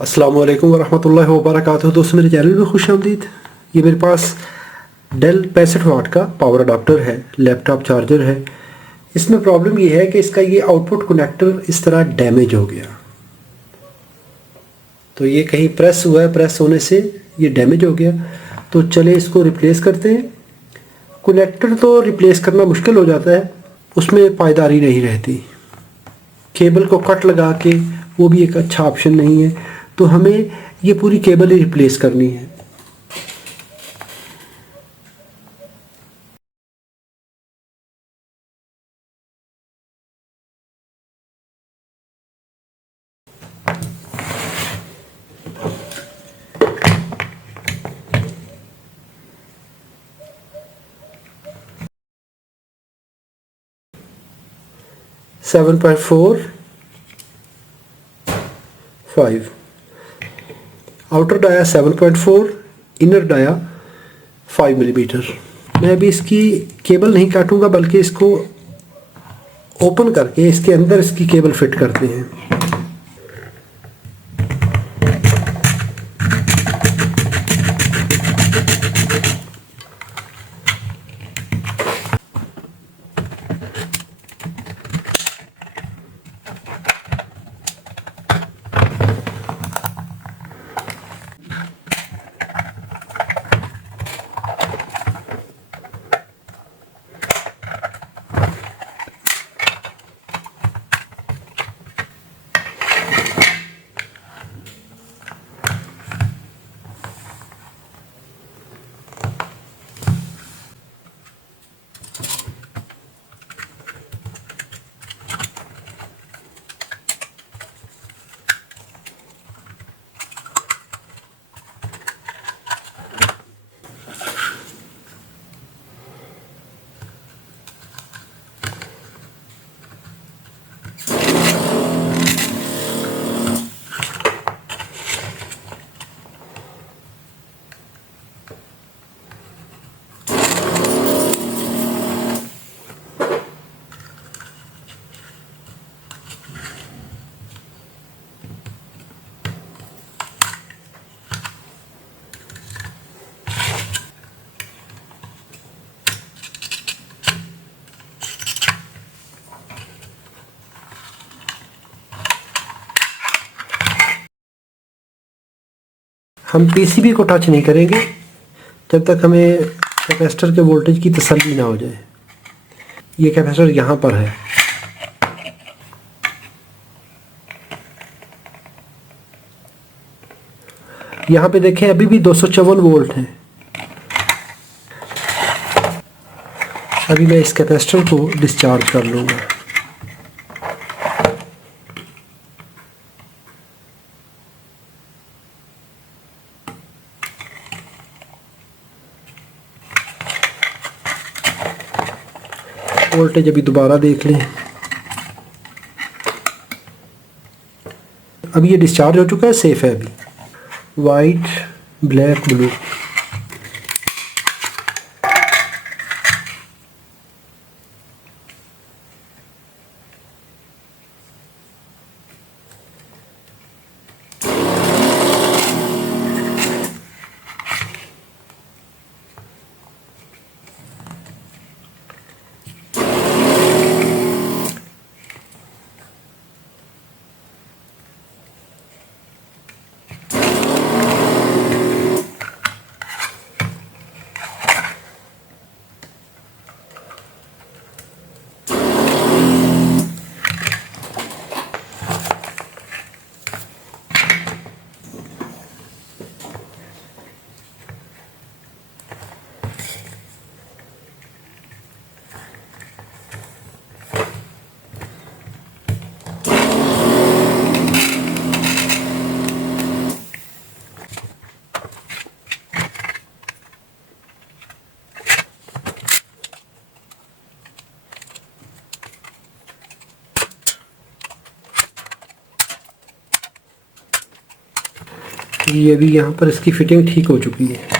अस्सलामु अलैकुम वरहमतुल्लाहि वबरकातुहू। दोस्तों मेरे चैनल में खुश आमदीद। ये मेरे पास डेल 65 वाट का पावर अडाप्टर है, लैपटॉप चार्जर है। इसमें प्रॉब्लम ये है कि इसका ये आउटपुट कनेक्टर इस तरह डैमेज हो गया। तो ये कहीं प्रेस हुआ है, प्रेस होने से ये डैमेज हो गया। तो चले इसको रिप्लेस करते हैं। कनेक्टर तो रिप्लेस करना मुश्किल हो जाता है, उसमें पायदारी नहीं रहती। केबल को कट लगा के वो भी एक अच्छा ऑप्शन नहीं है। तो हमें ये पूरी केबल ही रिप्लेस करनी है। Seven point four five outer dia 7.4, inner dia 5 millimetre. मैं अभी इसकी केबल नहीं काटूंगा, बल्कि इसको ओपन करके इसके अंदर इसकी केबल फिट करते हैं। हम पीसीबी को टच नहीं करेंगे जब तक हमें कैपेसिटर के वोल्टेज की तसल्ली ना हो जाए। ये कैपेसिटर यहाँ पर है। यहाँ पे देखें, अभी भी 254 वोल्ट है। अभी मैं इस कैपेसिटर को डिस्चार्ज कर लूँगा। वोल्टेज अभी दोबारा देख लें। अभी ये डिस्चार्ज हो चुका है, सेफ है। अभी वाइट, ब्लैक, ब्लू। ये अभी यहाँ पर इसकी फिटिंग ठीक हो चुकी है।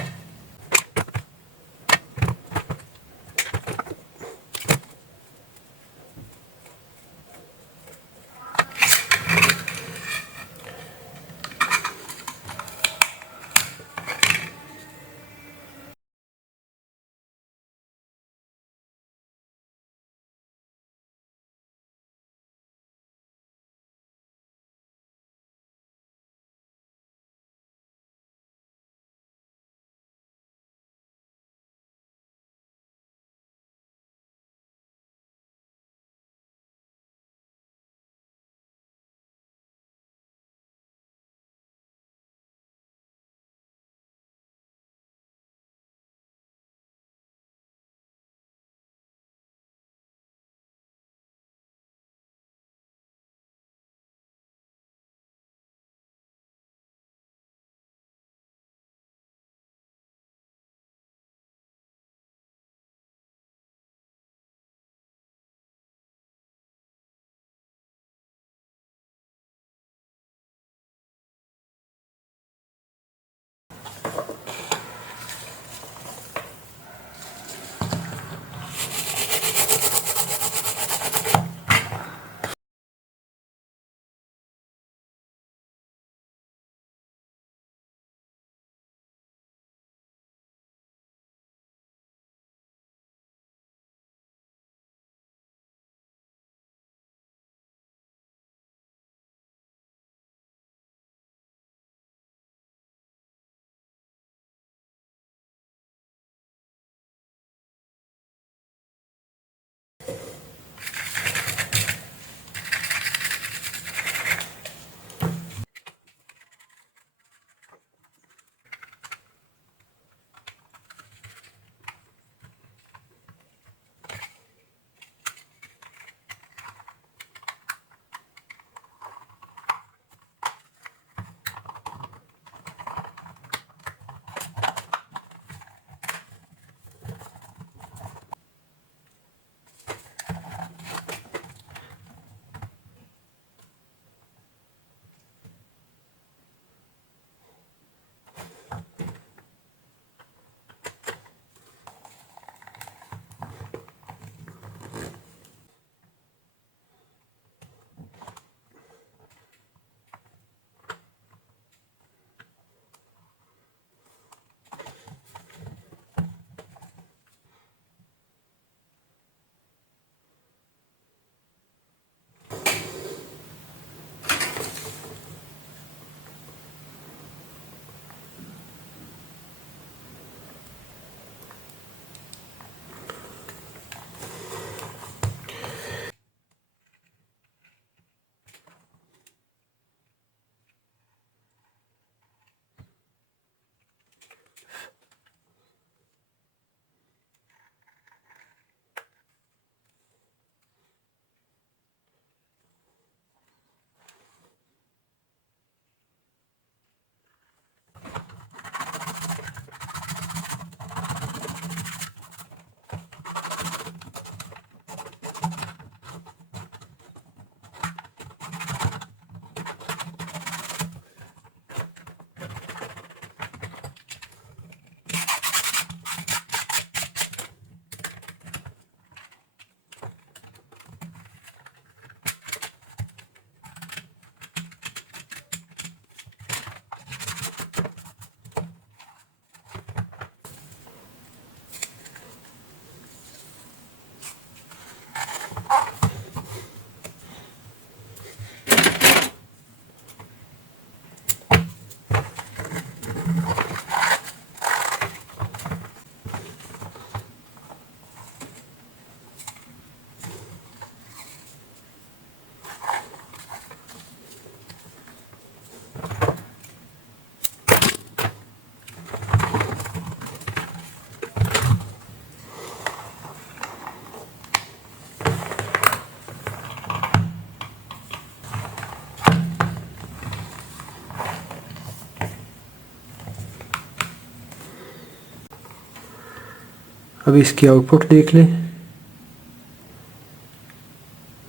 अब इसकी आउटपुट देख लें,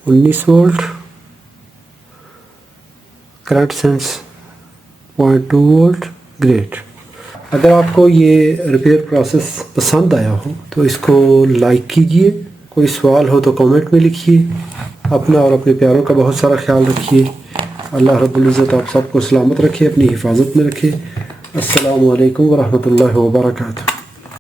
19 volt, current sense 0.2 volt. Great. अगर आपको ये रिपेयर प्रोसेस पसंद आया हो तो इसको लाइक कीजिए, कोई सवाल हो तो कमेंट में लिखिए। अपना और अपने प्यारों का बहुत सारा ख्याल रखिए। अल्लाह रब्बुल इज़्ज़त आप सबको सलामत रखे, अपनी हिफाजत में रखे। अस्सलामु अलैकुम व रहमतुल्लाहि व बरकातुहू।